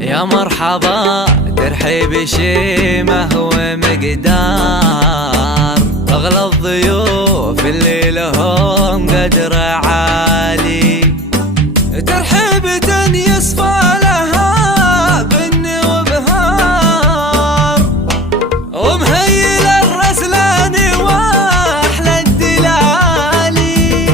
يا مرحبا ترحيب شيمة ومقدار، أغلى الضيوف اللي لهم قدر عالي، ترحيبة يصفى لها بن وبهار، ومهيل الرسلان واحلى الدلالي.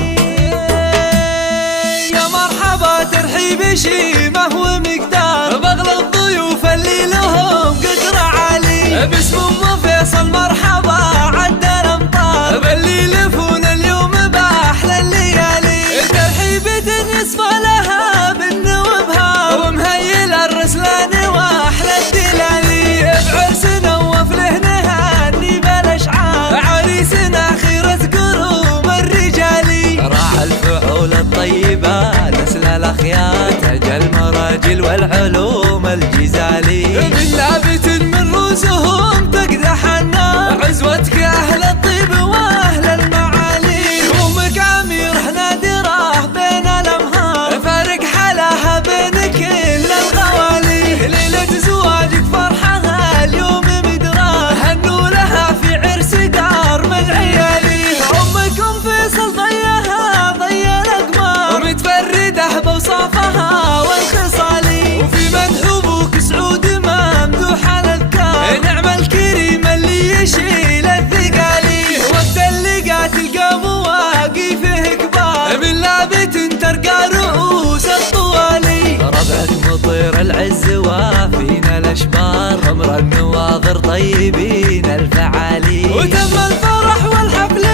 يا مرحبا ترحيب شيمة ومقدار، بأغلى الضيوف اللي لهم قدر عالي، باسم ام فيصل مرحبا عدى الامطار، باللي يلفون اليوم باحلى الليالي، ترحيبة يصفى لها بن وبهار، ومهيل الرسلان واحلى الدلالي، بعرسنا وفله نهاني بالاشعار، عريسنا خيرة قروم الرجالي، راح الفعول الطيبة نسل الاخيار، تاج المراجل والعلوم الجزالي، من لابت من رؤوسهم تقدح النار، عزوتك اهل الطيب واهل المعالي، امك اميره نادره بين الامهار، فارق حلاها بين كل الغوالي، ليله زواجك فرحها اليوم مدراه، هنوا لها في عرس دار من عيالي، امك ام فيصل ضيها ضي الاقمار، ومتفرده باوصافها والخصالي، وفي مدح ابوك سعود ممدوح الاذكار، نعم الكريم اللي يشيل الثقالي، وقت اللقاء تلقى مواقفه كبار، من لابت ترقى رؤوس الطوالي، ربعك مطير العز وافينا الاشبار، عمر النواظر طيبين الفعالي، وتم الفرح والحفل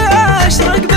اشرق